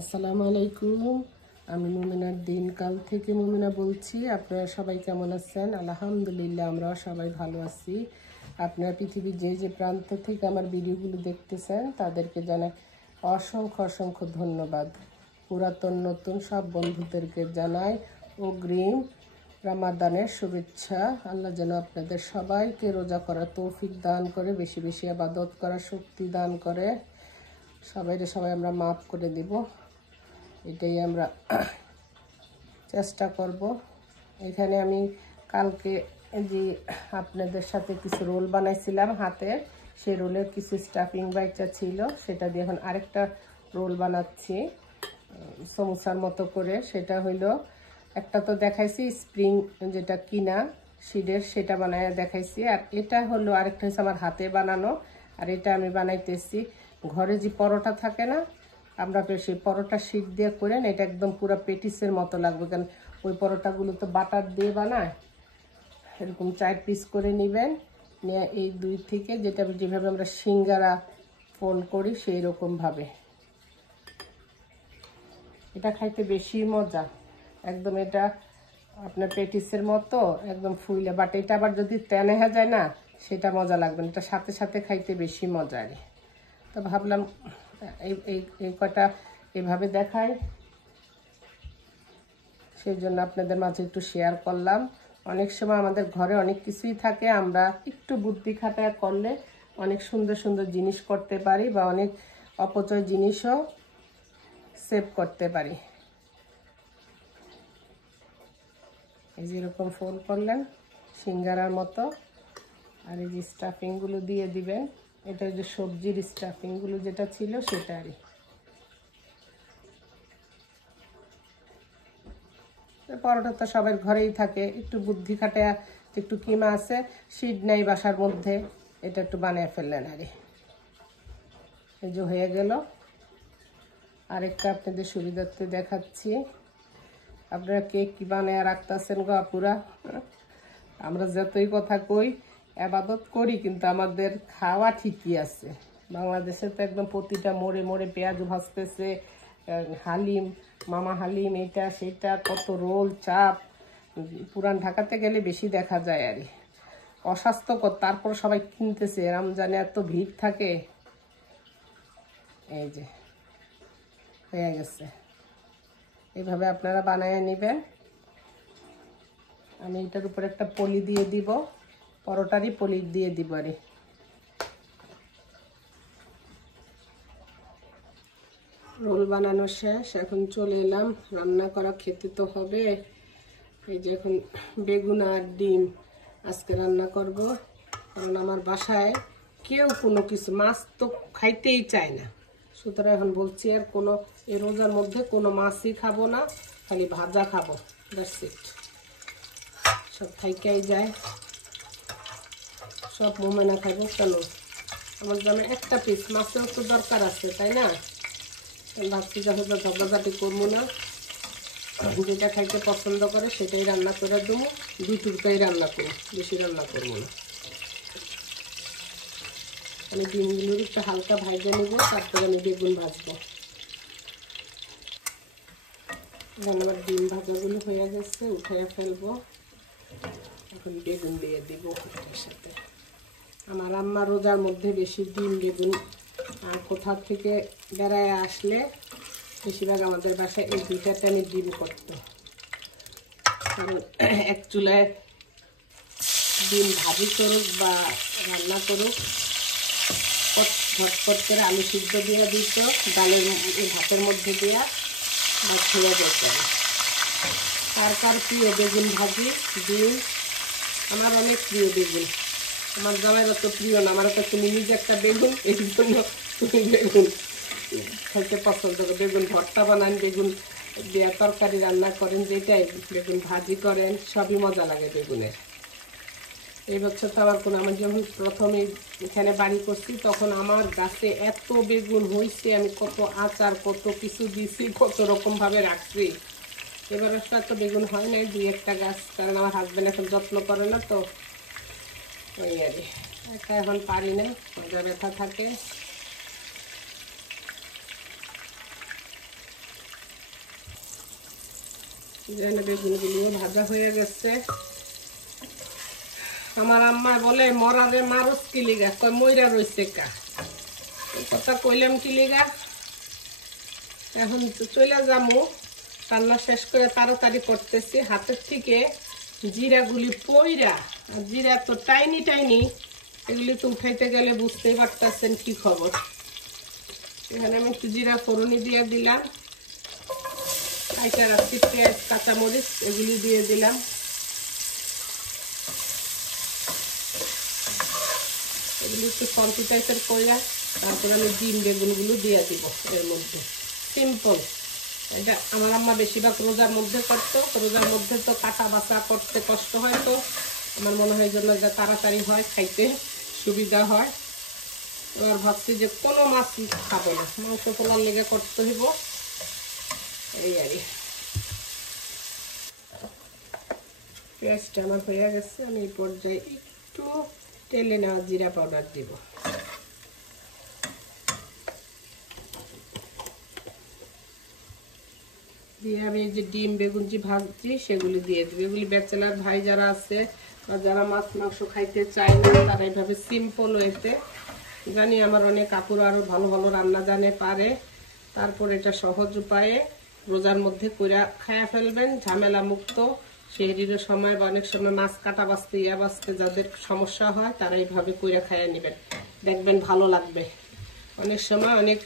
আসসালামু আলাইকুম। আমি মুমিনার দিনকাল থেকে মুমিনা বলছি। আপনারা সবাই কেমন আছেন? আলহামদুলিল্লাহ, আমরাও সবাই ভালো আছি। আপনারা পৃথিবীর যে প্রান্ত থেকে আমার ভিডিওগুলো দেখতেছেন তাদেরকে জানাই অসংখ্য অসংখ্য ধন্যবাদ। পুরাতন নতুন সব বন্ধুদেরকে জানাই অগ্রিম রামাদানের শুভেচ্ছা। আল্লাহ যেন আপনাদের সবাইকে রোজা করার তৌফিক দান করে, বেশি বেশি ইবাদত করার শক্তি দান করে। সবাই আমরা মাফ করে দিব, এটাই আমরা চেষ্টা করব। এখানে আমি কালকে যে আপনাদের সাথে কিছু রোল বানাইছিলাম হাতে, সেই রোলের কিছু স্টাফিং বাইচা ছিল, সেটা দিয়ে এখন আরেকটা রোল বানাচ্ছি সমোসার মতো করে। সেটা হইলো, একটা তো দেখাইছি স্প্রিং যেটা কিনা সিডের, সেটা বানায় দেখাইছি। আর এটা হলো আরেকটা হচ্ছে আমার হাতে বানানো। আর এটা আমি বানাইতেছি ঘরে যে পরোটা থাকে না, আমরা সেই পরোটা শীট দিয়ে করেন, এটা একদম পুরো পেটিসের মতো লাগবে। কারণ ওই পরোটাগুলো তো বাটার দিয়ে বানায়। এরকম 4 পিস করে নেবেন, নিয়ে এই দুই থেকে যেভাবে আমরা সিঙ্গারা ফোল্ড করি সেই রকমভাবে। এটা খাইতে বেশি মজা, একদম এটা আপনার পেটিসের মতো একদম ফুইলে। বাট এটা আবার যদি তেনে হয়ে যায় না, সেটা মজা লাগবে না, এটা সাথে সাথে খাইতে বেশি মজা। তো ভাবলাম এই কটা এভাবে দেখাই, সেই জন্য আপনাদের মাঝে একটু শেয়ার করলাম। অনেক সময় আমাদের ঘরে অনেক কিছুই থাকে, আমরা একটু বুদ্ধি খাটায় করলে অনেক সুন্দর সুন্দর জিনিস করতে পারি, বা অনেক অপচয় জিনিসও সেভ করতে পারি। এই যেরকম ফোল্ড করলেন সিঙ্গারার মতো, আর এই যে স্টাফিংগুলো দিয়ে দিবেন। এটা যে সবজির স্টাফিংগুলো যেটা ছিল সেটারই। পরোটা তো সবার ঘরেই থাকে, একটু বুদ্ধি খাটায় একটু কিমা আছে, শীত নাই বাসার মধ্যে, এটা একটু বানিয়ে ফেললেন। আরে এই যে হয়ে গেল। আরেকটা আপনাদের সুবিধার্থে দেখাচ্ছি। আপনারা কে কী বানিয়ে রাখতেছেন গো আপুরা? আমরা যতই কথা কই, ইবাদত করি, কিন্তু আমাদের খাওয়া ঠিকই আছে। বাংলাদেশে তো একদম প্রতিটা মোড়ে মোড়ে পেঁয়াজ ভাজতেছে, হালিম, মামা হালিম, এটা সেটা, কত রোল চাপ। পুরান ঢাকাতে গেলে বেশি দেখা যায়। আর অস্বাস্থ্যকর, তারপর সবাই কিনতেছে, রমজানে এত ভিড় থাকে। এই যে হয়ে গেছে, এইভাবে আপনারা বানায় নেবেন। আমি এটার উপরে একটা পলি দিয়ে দিব, পরোটারই পলি দিয়ে দিব। আরে রোল বানানো শেষ, এখন চলে এলাম রান্না করা, খেতে তো হবে। এই যে এখন বেগুন আর ডিম আজকে রান্না করব। কারণ আমার বাসায় কেউ কোনো কিছু, মাছ তো খাইতেই চায় না। সুতরাং এখন বলছি আর কোনো, এই রোজার মধ্যে কোনো মাছই খাবো না, খালি ভাজা খাবো, দ্যাটস ইট। সব থাইকাই যায়, সব মোমেনা খাবো। কেন আমার জানে একটা পিস মাছের তো দরকার আছে, তাই না? ভাবছি যখন ঝগড়াঝাটি করবো না, যেটা খাইতে পছন্দ করে সেটাই রান্না করে দেবো। 2 টুকরাই রান্না করবো, বেশি রান্না করবো না। আমি ডিমগুলোর একটু হালকা ভাজা নেবো, তারপরে আমি বেগুন ভাজবো। এখন আমার ডিম ভাজাগুলো হয়ে গেছে, উঠিয়ে ফেলবো। এখন বেগুন দিয়ে দিব এটার সাথে। আমার আম্মা রোজার মধ্যে বেশি ডিম বেগুন, আর কোথাও থেকে বেড়ায় আসলে বেশিরভাগ আমাদের বাসায় এই দুইটাতে আমি ডিম করতো। কারণ এক চুলায় ডিম ভাজি করুক বা রান্না করুক, ঝটপট করে আলু সিদ্ধ দিয়ে দিত, ডালের ভাতের মধ্যে দেওয়া বা ছুঁড়ে যেত। কার কার প্রিয় বেগুন ভাজি ডিম? আমার অনেক প্রিয় বেগুন। আমার জামাই অত প্রিয় না, আমার কাছে নিজে একটা বেগুন, এই জন্য তুমি বেগুন খাইতে পছন্দ করো। বেগুন ভর্তা বানান, বেগুন দেওয়া তরকারি রান্না করেন, যেটাই বেগুন ভাজি করেন, সবই মজা লাগে বেগুনের। এই বছর তো আবার কোনো, আমি যখন প্রথমে এখানে বাড়ি করছি তখন আমার গাছে এত বেগুন হয়েছে, আমি কত আচার কত কিছু দিছি, কত রকমভাবে রাখছি। এবার এত বেগুন হয় নাই, 2-1টা গাছ, কারণ আমার হাজব্যান্ড এখন যত্ন করে না, তো ওই আর একা এখন পারি না, মাথা ব্যথা থাকে। বেগুনগুলো ভাজা হয়ে গেছে। আমার আম্মা বলে মরারে মারুস কি লিগা, কয় মইরা রইছে কা, এই কথা কইলাম কি লিগা। এখন চলে যাবো, রান্না শেষ করে তাড়াতাড়ি করতেছি। হাতের থেকে জিরাগুলি পইরা, আর জিরা তো টাইনি টাইনি, এগুলি তো উঠাইতে গেলে বুঝতেই পারতেছেন কি খবর। এখানে আমি একটু জিরা ফোড়নি দিয়ে দিলাম, কাঁচা রাখছি পেঁয়াজ কাঁচামরিচ এগুলি দিয়ে দিলাম। এগুলি একটু সল্টি টাইপের কইরা তারপরে আমি ডিম বেগুনগুলো দিয়ে দিব এর মধ্যে। সিম্পল, এটা আমার আম্মা বেশিরভাগ রোজার মধ্যে করতো। রোজার মধ্যে তো কাটা বাছা করতে কষ্ট হয়, তো আমার মনে হয় জন্য এটা তাড়াতাড়ি হয়, খাইতে সুবিধা হয়। এবার ভাবছি যে কোনো মাছ খাবো না, মাংস পোলার লেগে করতে হইব, এই আর পেঁয়াজটা আমার হয়ে গেছে। আমি এই পর্যায়ে একটু তেলে নেওয়া জিরা পাউডার দিব। দিয়ে আমি এই যে ডিম বেগুন যে ভাজছি সেগুলি দিয়ে দেবো। এগুলি ব্যাচেলার ভাই যারা আছে বা যারা মাছ মাংস খাইতে চায় না, তারা এইভাবে সিম্পল ওয়েতে, জানি আমার অনেক কাপড় আরও ভালো ভালো রান্না জানে পারে, তারপর এটা সহজ উপায়ে রোজার মধ্যে কইরা খায়া ফেলবেন, ঝামেলা মুক্ত। সেহরির সময় বা অনেক সময় মাছ কাটা বাঁচতে ইয়া বাঁচতে যাদের সমস্যা হয়, তারা এইভাবে কইরা খায়া নেবেন, দেখবেন ভালো লাগবে। অনেক সময় অনেক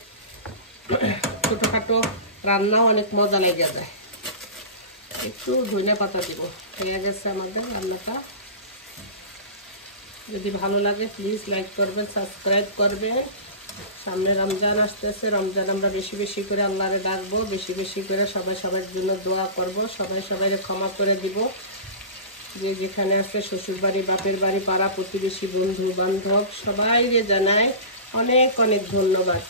ছোটোখাটো রান্নাও অনেক মজা লেগে যায়। একটু ধনিয়া পাতা দিব। হয়ে গেছে আমাদের রান্নাটা। যদি ভালো লাগে প্লিজ লাইক করবেন, সাবস্ক্রাইব করবেন। সামনে রমজান আসতেছে, রমজান আমরা বেশি বেশি করে আল্লাহরে ডাকবো, বেশি বেশি করে সবাই সবার জন্য দোয়া করব, সবাই সবাইকে ক্ষমা করে দিব। যে যেখানে আছে শ্বশুর বাড়ি, বাপের বাড়ি, পাড়া প্রতিবেশী, বন্ধু বান্ধব সবাইকে জানাই অনেক অনেক ধন্যবাদ।